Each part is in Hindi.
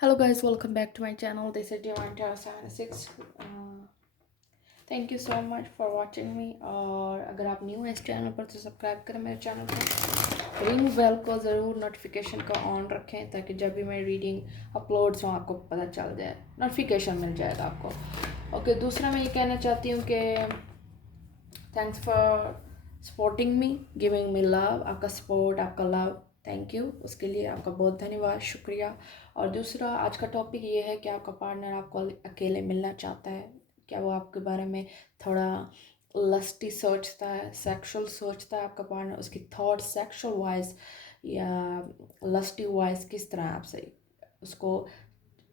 Hello guys, welcome back to my channel. This is Divine Tower 76. Thank you so much for watching me. और अगर आप न्यू हैं इस चैनल पर तो सब्सक्राइब करें मेरे चैनल को। रिंग बेल को ज़रूर नोटिफिकेशन का ऑन रखें ताकि जब भी मैं रीडिंग अपलोड्स हो आपको पता चल जाए, नोटिफिकेशन मिल जाएगा आपको। ओके, दूसरा मैं ये कहना चाहती हूँ कि thanks for supporting me, giving me love. आपका सपोर्ट, आपका लव, थैंक यू, उसके लिए आपका बहुत धन्यवाद, शुक्रिया। और दूसरा आज का टॉपिक ये है कि आपका पार्टनर आपको अकेले मिलना चाहता है। क्या वो आपके बारे में थोड़ा लस्टी सोचता है, सेक्सुअल सोचता है आपका पार्टनर? उसकी थॉट सेक्सुअल वाइज या लस्टी वाइज किस तरह आपसे? उसको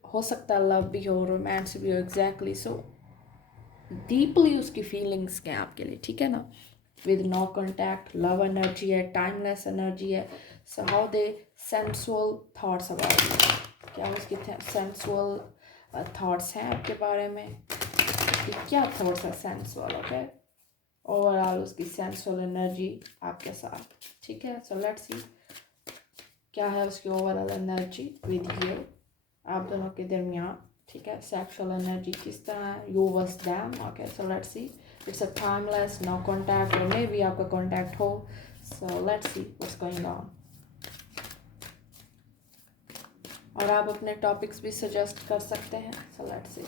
हो सकता है लव भी हो, रोमांस भी हो, एग्जैक्टली। सो डीपली उसकी फीलिंग्स क्या हैं आपके लिए, ठीक है ना? With no contact, love energy है, टाइमलेस एनर्जी है। So how they sensual thoughts about you? क्या उसकी सेंसुअल थॉट्स हैं आपके बारे में? कि क्या थॉट्स है सेंसुअल? ओके, ओवरऑल उसकी सेंसुअल एनर्जी आपके साथ, ठीक है? सो लेट्स सी क्या है उसकी ओवरऑल एनर्जी विद यू, आप दोनों के दरमियान, ठीक है? सेक्सुअल एनर्जी किस तरह है? You versus them. Okay, so let's see. It's a timeless, no contact, और मे बी आपका कॉन्टैक्ट हो। So let's see what's going on. और आप अपने टॉपिक्स भी सजेस्ट कर सकते हैं। So let's see.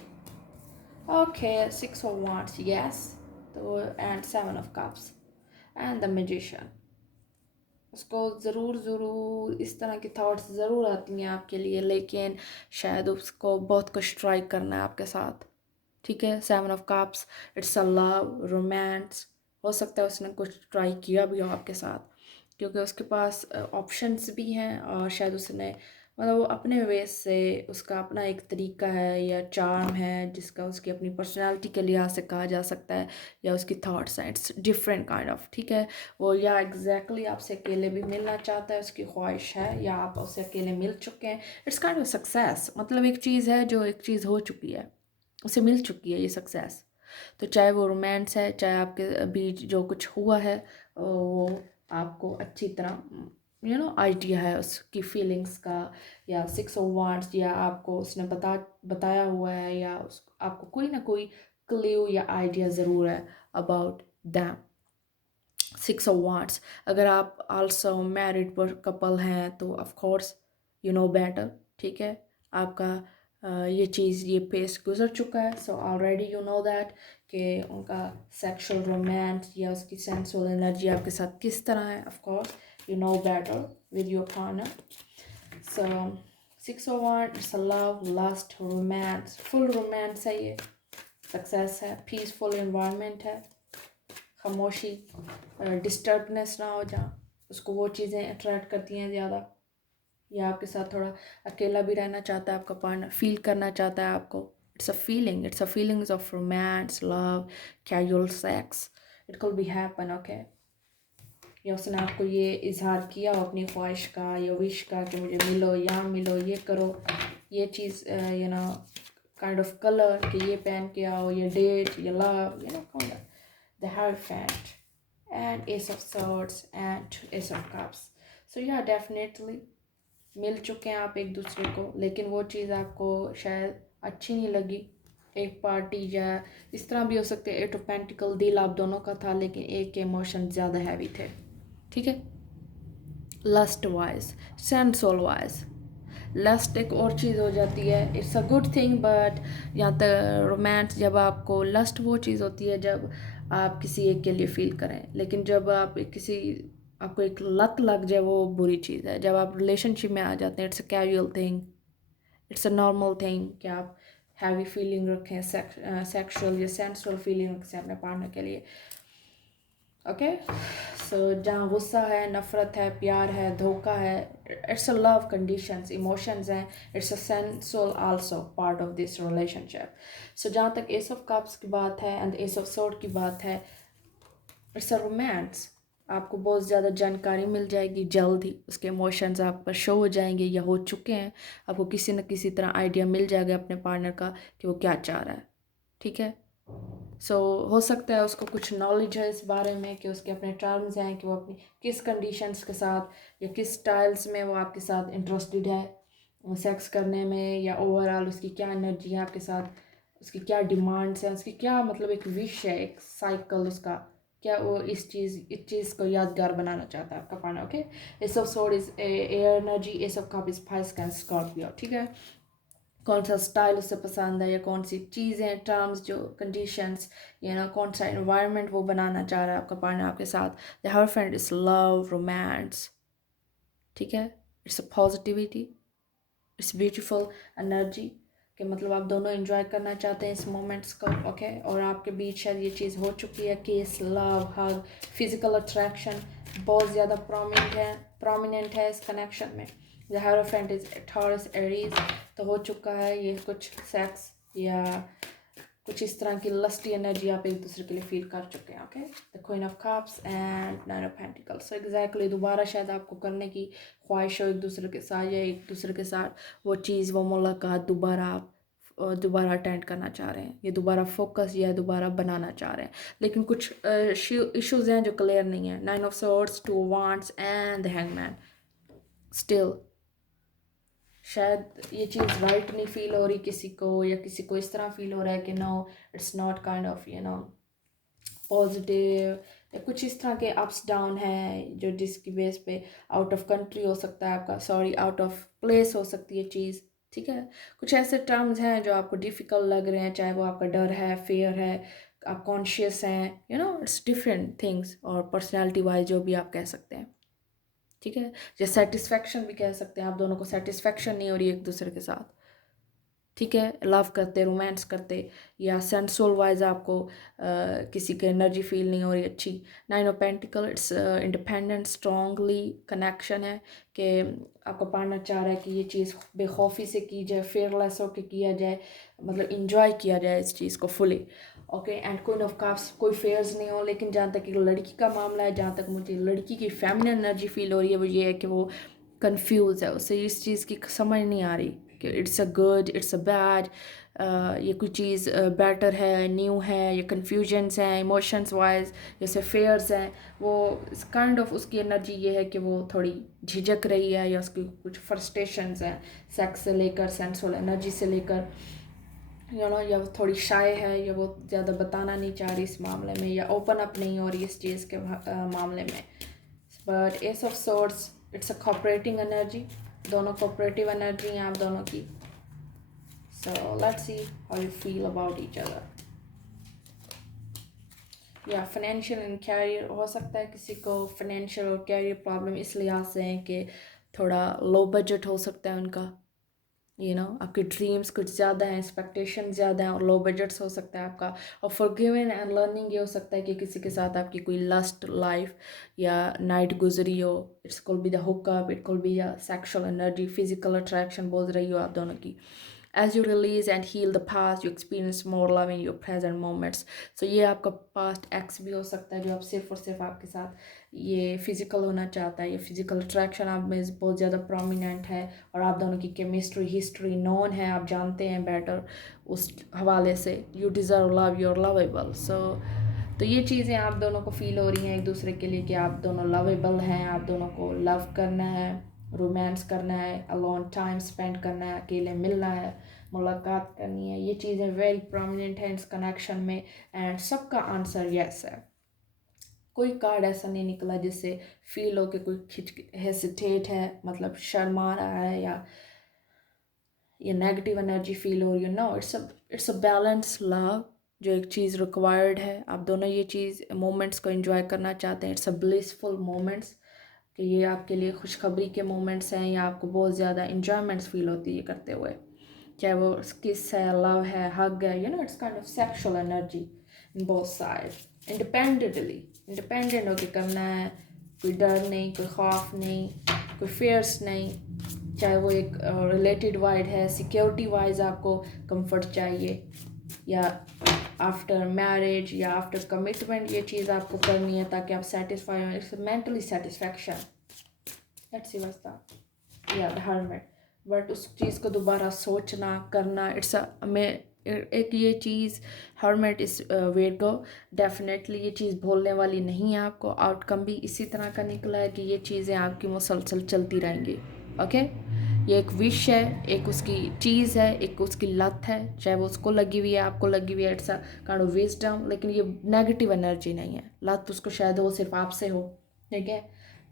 Okay, 6 of Wands, yes. तो and 7 of Cups and the magician. उसको ज़रूर ज़रूर इस तरह की थॉट्स ज़रूर आती हैं आपके लिए, लेकिन शायद उसको बहुत कुछ ट्राई करना है आपके साथ, ठीक है? 7 of Cups, it's a love, romance. हो सकता है उसने कुछ ट्राई किया भी हो आपके साथ, क्योंकि उसके पास ऑप्शंस भी हैं। और शायद उसने मतलब वो अपने वे से, उसका अपना एक तरीका है या चार्म है जिसका उसकी अपनी पर्सनालिटी के लिहाज से कहा जा सकता है, या उसकी थॉट्स हैं, इट्स डिफरेंट काइंड ऑफ, ठीक है? वो या एग्जैक्टली आपसे अकेले भी मिलना चाहता है, उसकी ख्वाहिश है, या आप उससे अकेले मिल चुके हैं। इट्स काइंड ऑफ सक्सेस, मतलब एक चीज़ है जो एक चीज़ हो चुकी है, उसे मिल चुकी है ये सक्सेस। तो चाहे वो रोमांस है, चाहे आपके बीच जो कुछ हुआ है वो आपको अच्छी तरह आइडिया है उसकी फीलिंग्स का, या 6 of Wands, या आपको उसने बताया हुआ है, या आपको कोई ना कोई क्ल्यू या आइडिया ज़रूर है अबाउट दैम। 6 of Wands। अगर आप आल्सो मैरिड कपल हैं तो of course you know better, ठीक है? आपका ये चीज़, ये फेस गुजर चुका है। So already you know that कि उनका सेक्सुअल रोमांस या उसकी सेंसुअल एनर्जी आपके साथ किस तरह है। Of course you know better with your partner. So 6 of Wands, it's a love, lust, romance, full romance है ये, सक्सेस है, पीसफुल इन्वायरमेंट है, खामोशी, डिस्टर्बनेस ना हो जहाँ उसको वो चीज़ें अट्रैक्ट करती हैं ज़्यादा, या आपके साथ थोड़ा अकेला भी रहना चाहता है आपका पार्टनर, फील करना चाहता है आपको। It's a feeling, it's a feelings of romance, love, casual sex, it could be happen. Okay, या उसने आपको ये इजहार किया हो अपनी ख्वाहिश का या विश का कि मुझे मिलो, यहाँ मिलो, ये करो, ये चीज़, you know kind of colour कि ये पहन के आओ, ये डेट, ये love, the Hierophant and Ace of Swords and Ace of Cups. So yeah, definitely मिल चुके हैं आप एक दूसरे को, लेकिन वो चीज़ आपको शायद अच्छी नहीं लगी। एक पार्टी या इस तरह भी हो सकते हैं, 8 of Pentacles, दिल आप दोनों का था लेकिन एक के इमोशन ज़्यादा हैवी थे, ठीक है? Lust wise, sensual wise, lust एक और चीज़ हो जाती है, it's a good thing, but यहाँ तक रोमांस, जब आपको लस्ट वो चीज़ होती है जब आप किसी एक के लिए फील करें, लेकिन जब आप किसी आपको एक लत लग जाए वो बुरी चीज़ है। जब आप रिलेशनशिप में आ जाते हैं, it's a casual thing, it's a normal thing कि आप हैवी फीलिंग रखें, सेक्सुअल या सेंसुअल फीलिंग रखें अपने पार्टनर के लिए। ओके, सो जहाँ गुस्सा है, नफ़रत है, प्यार है, धोखा है, it's a love conditions, emotions हैं, it's a sensual also part of this relationship. So जहाँ तक एस ऑफ कप्स की बात है एंड एस ऑफ सोर्ड की बात है, इट्स अ रोमांस। आपको बहुत ज़्यादा जानकारी मिल जाएगी जल्द ही, उसके इमोशंस आप पर शो हो जाएंगे या हो चुके हैं। आपको किसी न किसी तरह आइडिया मिल जाएगा अपने पार्टनर का कि वो क्या चाह रहा है, ठीक है? सो हो सकता है उसको कुछ नॉलेज है इस बारे में कि उसके अपने टर्म्स हैं, कि वो अपनी किस कंडीशंस के साथ या किस स्टाइल्स में वो आपके साथ इंटरेस्टेड है, सेक्स करने में, या ओवरऑल उसकी क्या एनर्जी है आपके साथ, उसकी क्या डिमांड्स हैं, उसकी क्या मतलब एक विश है, एक साइकिल उसका क्या, वो इस चीज़ को यादगार बनाना चाहता है आपका partner. Okay, S of sword is air energy, S of cup is spice can Scorpio. ठीक है, कौन सा स्टाइल उससे पसंद है, या कौन सी चीज़ें, टर्म्स, जो कंडीशंस, कौन सा इन्वायरमेंट वो बनाना चाह रहा है आपका पार्टनर आपके साथ। The husband is love, romance. ठीक है, it's a positivity, it's beautiful energy, कि मतलब आप दोनों एंजॉय करना चाहते हैं इस मोमेंट्स को। ओके, और आपके बीच शायद ये चीज़ हो चुकी है, किस, लव, हग, फिजिकल अट्रैक्शन बहुत ज़्यादा प्रोमिनेंट है इस कनेक्शन में। The hierophant is taurus Aries, तो हो चुका है ये कुछ सेक्स या कुछ इस तरह की लस्टी एनर्जी आप एक दूसरे के लिए फील कर चुके हैं। Okay, the queen of cups and nine of pentacles. So exactly दोबारा शायद आपको करने की ख्वाहिश हो एक दूसरे के साथ, या एक दूसरे के साथ वो चीज़, वो मुलाकात दोबारा आप दोबारा अटेंड करना चाह रहे हैं, या दोबारा फोकस या दोबारा बनाना चाह रहे हैं। लेकिन कुछ इश्यूज हैं जो क्लियर नहीं है। Nine of swords, two wands and the hangman. Still शायद ये चीज़ राइट नहीं फील हो रही किसी को, या किसी को इस तरह फील हो रहा है कि no, it's not kind of positive, या कुछ इस तरह के अप्स डाउन हैं जो जिसकी बेस पे आउट ऑफ कंट्री हो सकता है आपका, सॉरी आउट ऑफ प्लेस हो सकती है चीज़। ठीक है, कुछ ऐसे टर्म्स हैं जो आपको डिफ़िकल्ट लग रहे हैं, चाहे वो आपका डर है, फेयर है, आप कॉन्शियस हैं, इट्स डिफरेंट थिंग्स, और पर्सनैलिटी वाइज जो भी आप कह सकते हैं। ठीक है, या सेटिस्फेक्शन भी कह सकते हैं, आप दोनों को सेटिस्फेक्शन नहीं हो रही एक दूसरे के साथ। ठीक है, लव करते, रोमांस करते, या सेंसुअल वाइज आपको किसी की एनर्जी फील नहीं हो रही अच्छी। Nine of pentacle, it's independent strongly connection है, कि आपका पार्टनर चाह रहा है कि ये चीज़ बेखौफी से की जाए, फेयरलेस होकर किया जाए, मतलब इंजॉय किया जाए इस चीज़ को fully. Okay, and queen of cups, कोई फेयर्स नहीं हो, लेकिन जहाँ तक एक लड़की का मामला है, जहाँ तक मुझे लड़की की फेमिनिन एनर्जी फील हो रही है, वो ये है कि वो कंफ्यूज है, उसे इस चीज़ की समझ नहीं आ रही कि it's a good, it's a bad, ये कोई चीज़ बेटर है, न्यू है, या कन्फ्यूजन्स हैं इमोशंस वाइज, जैसे फेयर्स हैं, वो काइंड ऑफ उसकी एनर्जी ये है कि वो थोड़ी झिझक रही है, या उसकी कुछ फ्रस्ट्रेशंस हैं सेक्स से लेकर, सेंसुअल एनर्जी से लेकर, या वो थोड़ी शाय है, या वो ज़्यादा बताना नहीं चाह रही इस मामले में, या ओपन अप नहीं हो रही इस चीज़ के मामले में। But S of swords, it's a cooperating energy, दोनों कोऑपरेटिव एनर्जी हैं आप दोनों की। सो let's see how you feel about each other. या फाइनेंशियल एंड कैरियर, हो सकता है किसी को फाइनेंशियल और कैरियर प्रॉब्लम इस लिहाज से है कि थोड़ा लो बजट हो सकता है उनका, आपके ड्रीम्स कुछ ज़्यादा हैं, एक्सपेक्टेशन ज़्यादा हैं, और लो बजट्स हो सकता है आपका। और फॉरगिविंग एंड लर्निंग ये हो सकता है कि किसी के साथ आपकी कोई लस्ट लाइफ या नाइट गुजरी हो। It's could be the hookup, it could be a sexual energy, physical attraction बोल रही हो आप दोनों की। As you release and heal the past, you experience more love in your present moments. So ये आपका past ex भी हो सकता है जो आप सिर्फ और सिर्फ आपके साथ ये फिजिकल होना चाहता है, ये फिजिकल अट्रैक्शन आप में बहुत ज़्यादा प्रोमिनेंट है, और आप दोनों की केमिस्ट्री हिस्ट्री नोन है, आप जानते हैं बेटर उस हवाले से। You deserve love, you are lovable. So तो ये चीज़ें आप दोनों को फील हो रही हैं एक दूसरे के लिए कि आप दोनों लवेबल हैं, आप दोनों को लव करना है, रोमांस करना है, अलोन टाइम स्पेंड करना है, अकेले मिलना है, मुलाकात करनी है। ये चीज़ें वेरी प्रोमिनेंट हैं इस कनेक्शन में, एंड सबका आंसर यस है। कोई कार्ड ऐसा नहीं निकला जिससे फील हो कि कोई खिंच हेसिटेट है, मतलब शर्मा रहा है, या ये नेगेटिव एनर्जी फील हो रही है। No, it's a balance love, जो एक चीज़ रिक्वायर्ड है। आप दोनों ये चीज़ मोमेंट्स को एंजॉय करना चाहते हैं। इट्स अ ब्लिसफुल मोमेंट्स, कि ये आपके लिए खुशखबरी के मोमेंट्स हैं, या आपको बहुत ज़्यादा इंजॉयमेंट्स फील होती है करते हुए, चाहे वो किस है, लव है, हग है, it's kind of sexual energy in both side. Independent होके करना है, कोई डर नहीं, कोई खौफ नहीं, कोई फेयर्स नहीं, चाहे वो एक रिलेटेड वाइड है, सिक्योरिटी वाइज आपको कंफर्ट चाहिए, या आफ्टर मैरिज या आफ्टर कमिटमेंट ये चीज़ आपको करनी है ताकि आप सेटिस्फाई हो। It's mentally satisfaction, let's see what's that, या द हर्मिट। बट उस चीज़ को दोबारा सोचना करना, इट्स मैं एक ये चीज़ हर्मिट इस वेट को डेफिनेटली ये चीज़ भूलने वाली नहीं है आपको। आउटकम भी इसी तरह का निकला है कि ये चीज़ें आपकी मुसलसल चलती रहेंगी। ओके, ये एक विश है, एक उसकी चीज़ है, एक उसकी लत है, चाहे वो उसको लगी हुई है, आपको लगी हुई है, it's a kind of wisdom, लेकिन ये नेगेटिव एनर्जी नहीं है। लत उसको शायद वो सिर्फ आपसे हो, ठीक है,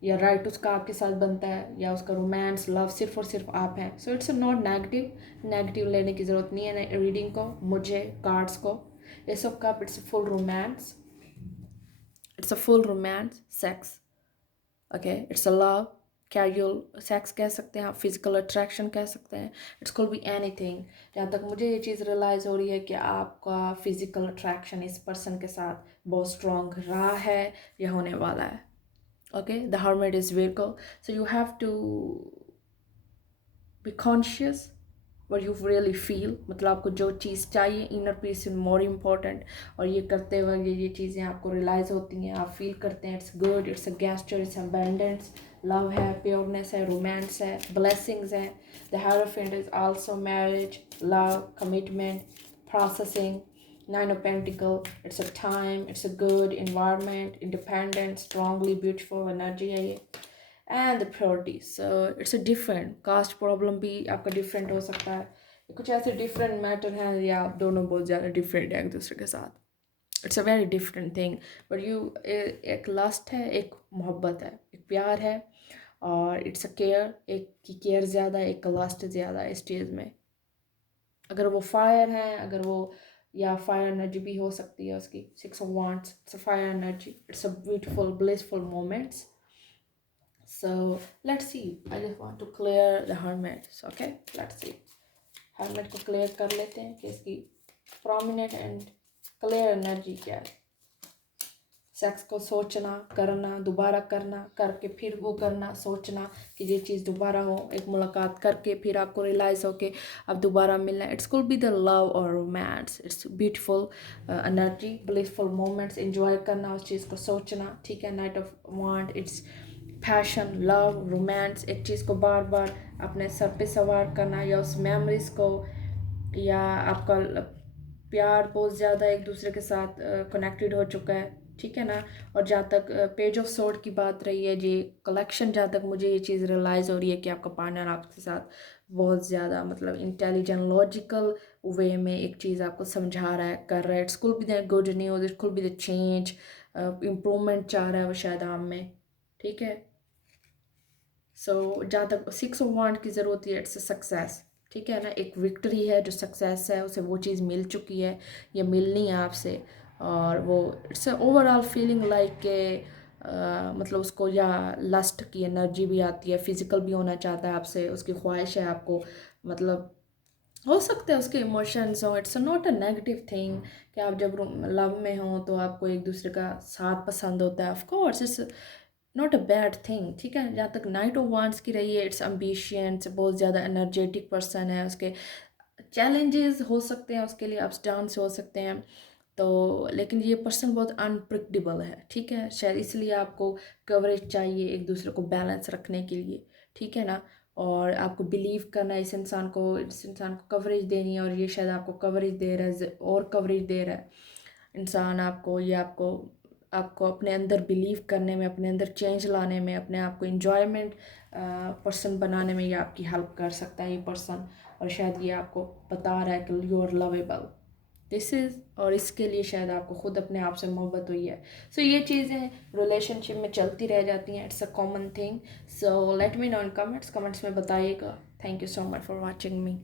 या राइट उसका आपके साथ बनता है, या उसका रोमांस लव सिर्फ और सिर्फ आप हैं। So it's not negative, negative लेने की ज़रूरत नहीं है रीडिंग को, मुझे कार्ड्स को, ये सब का। It's full romance, it's a full romance sex, okay, it's a love, casual sex कह सकते हैं आप, फिजिकल अट्रैक्शन कह सकते हैं, इट्स कुड बी एनीथिंग। जहाँ तक मुझे ये चीज़ रियलाइज़ हो रही है कि आपका फिजिकल अट्रैक्शन इस पर्सन के साथ बहुत स्ट्रॉन्ग रहा है या होने वाला है। Okay, the hermit is Virgo, so you have to be conscious what you really feel, मतलब आपको जो चीज़ चाहिए, inner peace is more important. और ये करते वक्त ये चीज़ें आपको रियलाइज़ होती हैं, आप फील करते हैं, it's good, it's a gesture, it's abundance, love है, प्योरनेस है, रोमांस है, ब्लेसिंग्स हैं। The hierophant is also marriage, love, commitment, processing. Nine of Pentacles, it's a time, it's a good environment, independent, strongly beautiful energy है ये। And the purity, so it's a different caste problem भी आपका different हो सकता है, कुछ ऐसे different matter हैं या आप दोनों बहुत ज़्यादा different हैं एक दूसरे के साथ। It's a very different thing, but you एक lust है, एक मोहब्बत है, एक प्यार है, और it's a care, एक की care ज़्यादा है, एक का lust ज़्यादा है इस चीज़ में। अगर वो फायर है, अगर वो, या फायर एनर्जी भी हो सकती है उसकी, 6 of Wands, it's a fire energy, it's a beautiful blissful moments. So let's see, I just want to clear the hermit, so okay, let's see, hermit को clear कर लेते हैं कि इसकी prominent and clear एनर्जी क्या है। सेक्स को सोचना, करना, दोबारा करना, करके फिर वो करना, सोचना कि ये चीज़ दोबारा हो, एक मुलाकात करके फिर आपको रियलाइज़ हो कि अब दोबारा मिलना, it's could be the love और romance, it's beautiful energy, blissful moments, enjoy करना उस चीज़ को, सोचना, ठीक है। Knight of wand, it's passion, love, romance, एक चीज़ को बार बार अपने सर पे सवार करना, या उस मेमोरीज को, या आपका प्यार बहुत ज़्यादा एक दूसरे के साथ कनेक्टेड हो चुका है, ठीक है ना। और जहाँ तक पेज ऑफ सोर्ड की बात रही है जी, कलेक्शन, जहाँ तक मुझे ये चीज़ रियलाइज़ हो रही है कि आपका पार्टनर आपके साथ बहुत ज़्यादा मतलब इंटेलिजेंट लॉजिकल वे में एक चीज़ आपको समझा रहा है, कर रहा है। It's could be the good news, it could be the change, improvement चाह रहा है वो शायद आप में, ठीक है। सो जहाँ तक 6 of Wands की ज़रूरत है, इट्स सक्सेस, ठीक है ना, एक विक्ट्री है जो सक्सेस है, उसे वो चीज़ मिल चुकी है या मिलनी है आपसे, और वो इट्स ओवरऑल फीलिंग लाइक के मतलब उसको या लस्ट की एनर्जी भी आती है, फिजिकल भी होना चाहता है आपसे, उसकी ख्वाहिश है आपको, मतलब हो सकते हैं उसके इमोशंस हो। It's not a negative thing कि आप जब लव में हो तो आपको एक दूसरे का साथ पसंद होता है, of course it's not a bad thing, ठीक है। जहाँ तक नाइट ऑफ वांड्स की रही है, इट्स एम्बिशियंस, बहुत ज़्यादा एनर्जेटिक पर्सन है, उसके चैलेंजेस हो सकते हैं, उसके लिए अप्स डाउन्स हो सकते हैं, तो लेकिन ये पर्सन बहुत अनप्रिडिक्टेबल है, ठीक है। शायद इसलिए आपको कवरेज चाहिए एक दूसरे को बैलेंस रखने के लिए, ठीक है ना, और आपको बिलीव करना है इस इंसान को कवरेज देनी है, और ये शायद आपको कवरेज दे रहा है और कवरेज दे रहा है इंसान आपको, ये आपको आपको अपने अंदर बिलीव करने में, अपने अंदर चेंज लाने में, अपने आप को इंजॉयमेंट पर्सन बनाने में ये आपकी हेल्प कर सकता है ये पर्सन। और शायद ये आपको बता रहा है कि you are lovable, this is, और इसके लिए शायद आपको खुद अपने आप से मोहब्बत हुई है। सो ये चीज़ें रिलेशनशिप में चलती रह जाती हैं, it's a common thing. So let me know in comments में बताइएगा। Thank you so much for watching me.